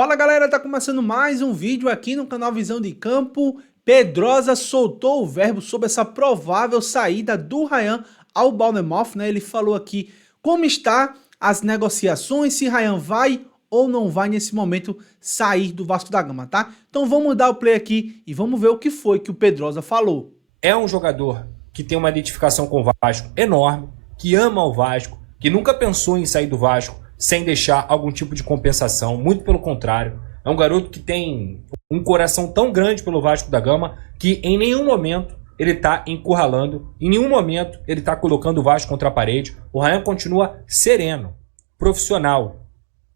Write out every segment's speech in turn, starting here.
Fala galera, tá começando mais um vídeo aqui no canal Visão de Campo. Pedrosa soltou o verbo sobre essa provável saída do Ryan ao Bournemouth, né? Ele falou aqui como está as negociações, se Ryan vai ou não vai nesse momento sair do Vasco da Gama, tá? Então vamos dar o play aqui e vamos ver o que foi que o Pedrosa falou. É um jogador que tem uma identificação com o Vasco enorme, que ama o Vasco, que nunca pensou em sair do Vasco sem deixar algum tipo de compensação, muito pelo contrário. É um garoto que tem um coração tão grande pelo Vasco da Gama que em nenhum momento ele está encurralando, em nenhum momento ele está colocando o Vasco contra a parede. O Ryan continua sereno, profissional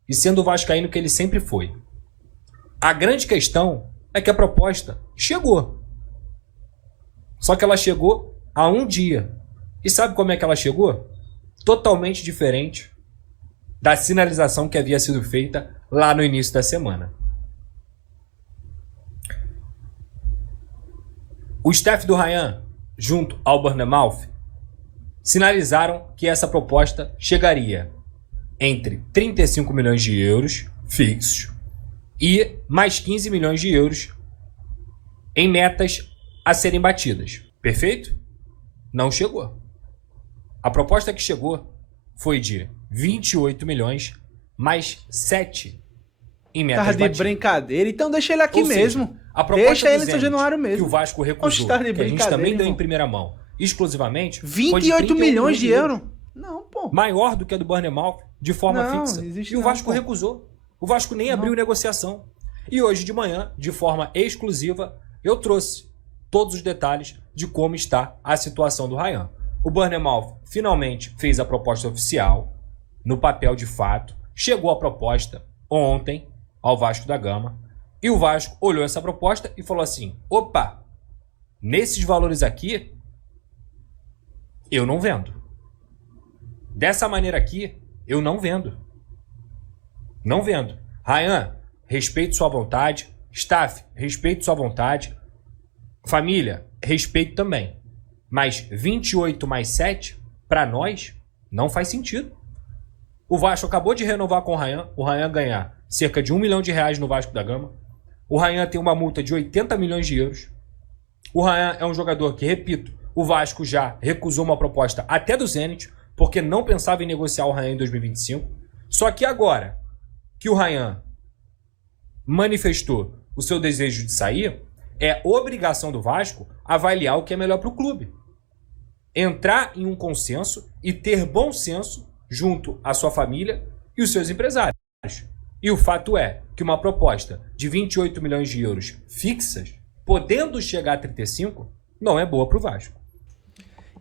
e sendo o vascaíno que ele sempre foi. A grande questão é que a proposta chegou. Só que ela chegou há um dia. E sabe como é que ela chegou? Totalmente diferente da sinalização que havia sido feita lá no início da semana. O staff do Ryan, junto ao Bournemouth, sinalizaram que essa proposta chegaria entre 35 milhões de euros fixos e mais 15 milhões de euros em metas a serem batidas. Perfeito? Não chegou. A proposta que chegou foi de 28 milhões mais 7 em metas Tá de batidas. Brincadeira, então deixa ele aqui Ou seja, mesmo. a proposta Deixa ele do em São Zenit, Januário mesmo. que o Vasco recusou, Tá de que a gente também brincadeira, deu em irmão. primeira mão, exclusivamente, foi de 28 31 milhões de euros? Não, pô. maior do que a do Bournemouth, de forma Não, fixa. existe E o não, Vasco pô. recusou. O Vasco nem abriu negociação. E hoje de manhã, de forma exclusiva, eu trouxe todos os detalhes de como está a situação do Ryan. O Bournemouth finalmente fez a proposta oficial, no papel de fato. Chegou a proposta ontem ao Vasco da Gama. E o Vasco olhou essa proposta e falou assim: opa, nesses valores aqui, eu não vendo. Dessa maneira aqui, eu não vendo. Não vendo. Ryan, respeito sua vontade. Staff, respeito sua vontade. Família, respeito também. Mas 28 mais 7, para nós, não faz sentido. O Vasco acabou de renovar com o Ryan ganhar cerca de 1 milhão de reais no Vasco da Gama. O Ryan tem uma multa de 80 milhões de euros. O Ryan é um jogador que, repito, o Vasco já recusou uma proposta até do Zenit, porque não pensava em negociar o Ryan em 2025. Só que agora que o Ryan manifestou o seu desejo de sair, é obrigação do Vasco avaliar o que é melhor para o clube. Entrar em um consenso e ter bom senso junto à sua família e os seus empresários. E o fato é que uma proposta de 28 milhões de euros fixas, podendo chegar a 35, não é boa para o Vasco.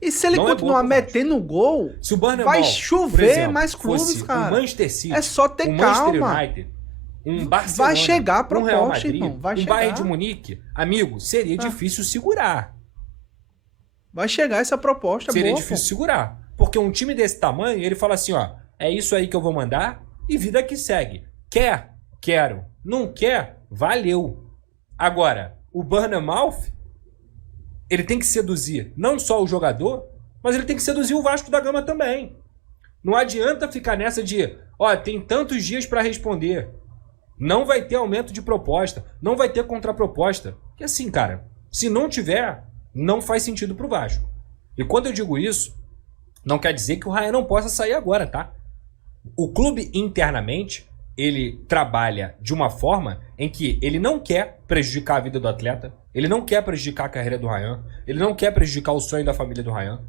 E se ele Não é continuar boa pro Vasco. metendo gol, Se o Bournemouth, vai por chover exemplo, mais clubes, fosse cara. um Manchester City, É só ter um Manchester calma. United, um Barcelona, Vai chegar a um Real proposta, Madrid, irmão. Vai um chegar. Bayern de Munique, amigo, seria difícil segurar. Vai chegar essa proposta Seria boa, difícil pô. segurar. Porque um time desse tamanho, ele fala assim, ó, é isso aí que eu vou mandar e vida que segue. Quer? Quero. Não quer? Valeu. Agora, o Bournemouth, ele tem que seduzir não só o jogador, mas ele tem que seduzir o Vasco da Gama também. Não adianta ficar nessa de, ó, tem tantos dias para responder. Não vai ter aumento de proposta, não vai ter contraproposta. Que assim, cara, se não tiver, não faz sentido pro Vasco. E quando eu digo isso, não quer dizer que o Ryan não possa sair agora, tá? O clube internamente, ele trabalha de uma forma em que ele não quer prejudicar a vida do atleta, ele não quer prejudicar a carreira do Ryan, ele não quer prejudicar o sonho da família do Ryan.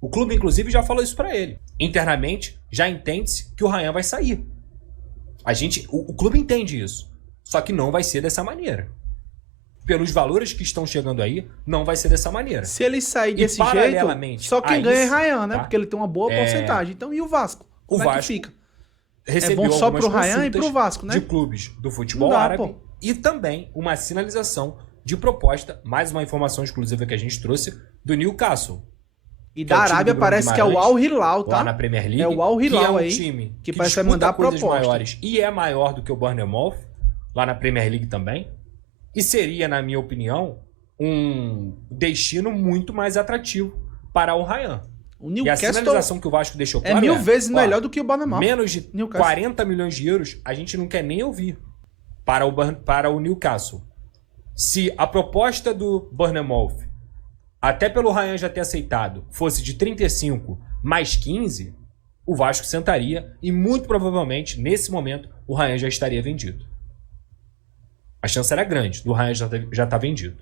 O clube, inclusive, já falou isso pra ele. Internamente, já entende-se que o Ryan vai sair. O clube entende isso. Só que não vai ser dessa maneira. Pelos valores que estão chegando aí, não vai ser dessa maneira. Se ele sair E desse jeito, paralelamente só quem a ganha é isso, Ryan, né? tá? Porque ele tem uma boa porcentagem. Então, e o Vasco? O Como é que Vasco fica? recebeu É bom só algumas pro Ryan e consultas pro Vasco, né? de clubes do futebol Não dá, árabe pô. e também uma sinalização de proposta, mais uma informação exclusiva que a gente trouxe, do Newcastle. E Que é da o time Arábia do Bruno parece que é o Guimarães, Al Hilal, tá? lá na Premier League, É o Al Hilal que é um aí, time que parece que vai disputa mandar coisas proposta. maiores e é maior do que o Bournemouth, lá na Premier League também. E seria, na minha opinião, um destino muito mais atrativo para o Ryan. O E a Newcastle sinalização que o Vasco deixou é claro 1000 vezes ó, melhor do que o Bournemouth. menos de Newcastle. 40 milhões de euros, a gente não quer nem ouvir. para o Newcastle. Se a proposta do Bournemouth, até pelo Ryan já ter aceitado, fosse de 35 mais 15, o Vasco sentaria e muito provavelmente, nesse momento, o Ryan já estaria vendido. A chance era grande do Ryan já estar vendido.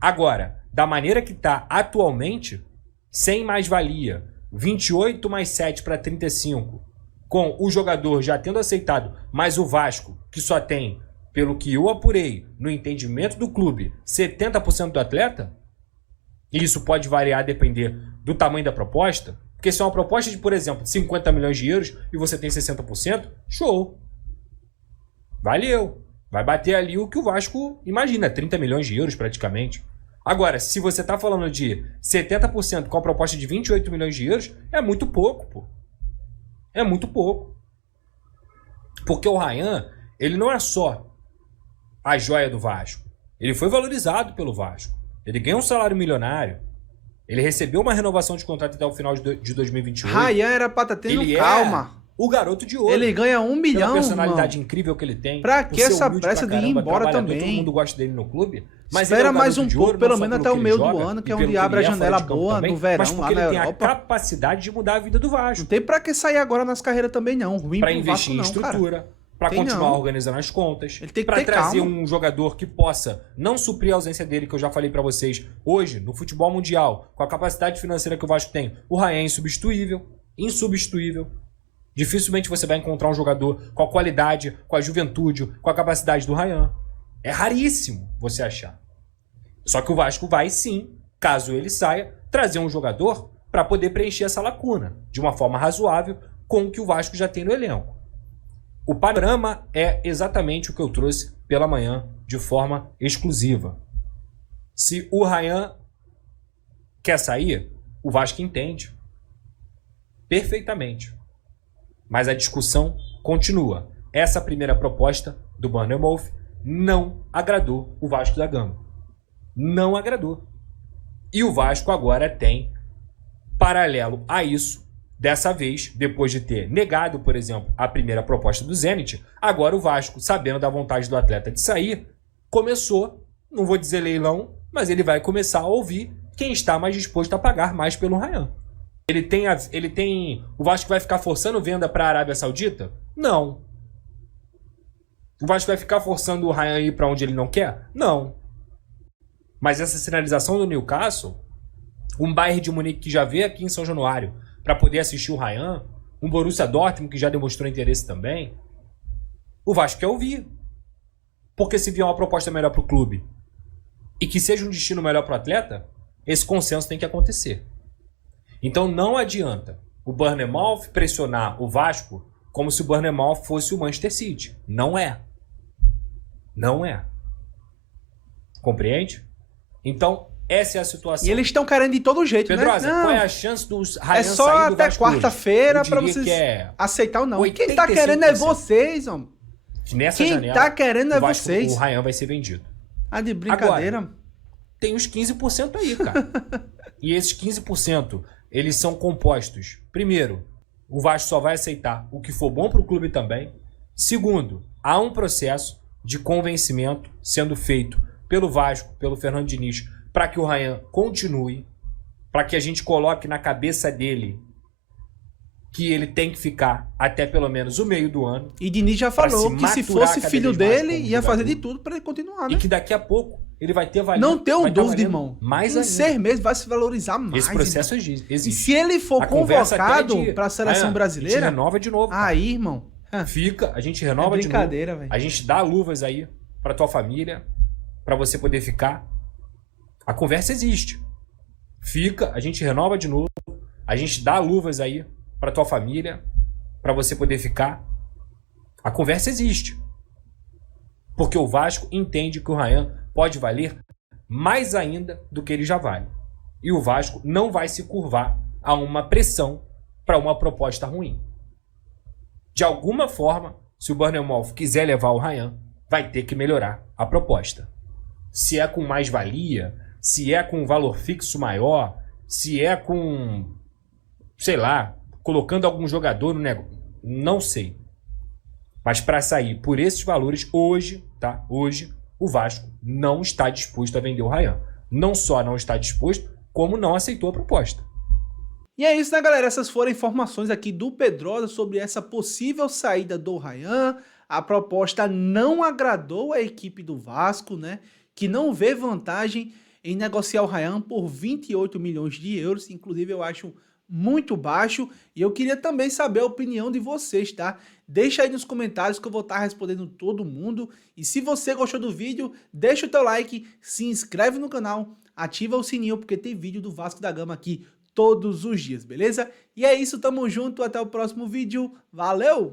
Agora, da maneira que está atualmente, sem mais-valia, 28 mais 7 para 35, com o jogador já tendo aceitado, mas o Vasco, que só tem, pelo que eu apurei, no entendimento do clube, 70% do atleta, e isso pode variar a depender do tamanho da proposta, porque se é uma proposta de, por exemplo, 50 milhões de euros e você tem 60%, show. Valeu. Vai bater ali o que o Vasco imagina, 30 milhões de euros praticamente. Agora, se você está falando de 70% com a proposta de 28 milhões de euros, é muito pouco, pô. É muito pouco. Porque o Ryan, ele não é só a joia do Vasco. Ele foi valorizado pelo Vasco. Ele ganhou um salário milionário. Ele recebeu uma renovação de contrato até o final de 2028. Ryan era pra estar tendo Ele calma. O garoto de ouro. Ele ganha 1 milhão, pela personalidade mano. incrível que ele tem. Pra que por ser essa humilde pressa pra de ir caramba, embora trabalhador, também? Todo mundo gosta dele no clube. Mas Espera ele é o mais garoto um de pouco, ouro, pelo não só menos pelo até o que meio ele do joga ano, que e é pelo onde que abre a ele é fora janela de campo boa, também, no verão, mas lá porque na ele tem Europa. a capacidade de mudar a vida do Vasco. Não tem pra que sair agora nas carreiras também, não. Ruim Para pro investir Vasco, em não, estrutura, cara. para Tem continuar não. organizando as contas, Ele tem que para ter trazer calma. um jogador que possa não suprir a ausência dele, que eu já falei para vocês, hoje, no futebol mundial, com a capacidade financeira que o Vasco tem. O Ryan é insubstituível, insubstituível. Dificilmente você vai encontrar um jogador com a qualidade, com a juventude, com a capacidade do Ryan. É raríssimo você achar. Só que o Vasco vai sim, caso ele saia, trazer um jogador para poder preencher essa lacuna de uma forma razoável com o que o Vasco já tem no elenco. O panorama é exatamente o que eu trouxe pela manhã de forma exclusiva. Se o Ryan quer sair, o Vasco entende perfeitamente. Mas a discussão continua. Essa primeira proposta do Bournemouth não agradou o Vasco da Gama. Não agradou. E o Vasco agora tem, paralelo a isso, dessa vez, depois de ter negado, por exemplo, a primeira proposta do Zenit, agora o Vasco, sabendo da vontade do atleta de sair, começou, não vou dizer leilão, mas ele vai começar a ouvir quem está mais disposto a pagar mais pelo Ryan. O Vasco vai ficar forçando venda para a Arábia Saudita? Não. O Vasco vai ficar forçando o Ryan a ir para onde ele não quer? Não. Mas essa sinalização do Newcastle, um Bayern de Munique que já veio aqui em São Januário para poder assistir o Ryan, um Borussia Dortmund que já demonstrou interesse também, o Vasco quer ouvir. Porque se vier uma proposta melhor para o clube e que seja um destino melhor para o atleta, esse consenso tem que acontecer. Então não adianta o Bournemouth pressionar o Vasco como se o Bournemouth fosse o Manchester City. Não é. Não é. Compreende? Então, essa é a situação. E eles estão querendo de todo jeito, Pedrosa, né? Não. qual é a chance dos Ryan É só sair do até Vasco hoje? quarta-feira Eu pra diria vocês que é aceitar ou não. Quem tá querendo é 85%. vocês, homem. Que nessa Quem janela, tá querendo é o Vasco, vocês. o Ryan vai ser vendido. Ah, de brincadeira. Agora, tem uns 15% aí, cara. E esses 15%, eles são compostos. Primeiro, o Vasco só vai aceitar o que for bom para o clube também. Segundo, há um processo de convencimento sendo feito pelo Vasco, pelo Fernando Diniz, para que o Ryan continue, para que a gente coloque na cabeça dele que ele tem que ficar até pelo menos o meio do ano. E Diniz já falou que se maturar fosse cada filho vez mais dele, como ia fazer jogador. de tudo pra ele continuar, né? E que daqui a pouco ele vai ter valido. Não tenho vai tá dúvida, valendo irmão. Mais em ainda. 6 meses vai se valorizar mais. Esse processo irmão. E existe. se ele for A conversa até convocado de- pra seleção A gente brasileira, renova de novo. cara. aí, irmão, Fica, a gente é renova de novo. brincadeira, velho. A gente dá luvas aí pra tua família, pra você poder ficar. A conversa existe. Fica, a gente renova de novo. A gente dá luvas aí pra tua família, pra você poder ficar. A conversa existe. Porque o Vasco entende que o Ryan pode valer mais ainda do que ele já vale. E o Vasco não vai se curvar a uma pressão para uma proposta ruim. De alguma forma, se o Bournemouth quiser levar o Ryan, vai ter que melhorar a proposta. Se é com mais-valia, se é com um valor fixo maior, se é com, sei lá, colocando algum jogador no negócio, não sei. Mas para sair por esses valores, hoje, tá? Hoje, o Vasco não está disposto a vender o Ryan. Não só não está disposto, como não aceitou a proposta. E é isso, né, galera? Essas foram informações aqui do Pedrosa sobre essa possível saída do Ryan. A proposta não agradou a equipe do Vasco, né? Que não vê vantagem em negociar o Ryan por 28 milhões de euros. Inclusive, eu acho muito baixo. E eu queria também saber a opinião de vocês, tá? Deixa aí nos comentários que eu vou estar respondendo todo mundo. E se você gostou do vídeo, deixa o teu like, se inscreve no canal, ativa o sininho, porque tem vídeo do Vasco da Gama aqui todos os dias, beleza? E é isso, tamo junto, até o próximo vídeo, valeu!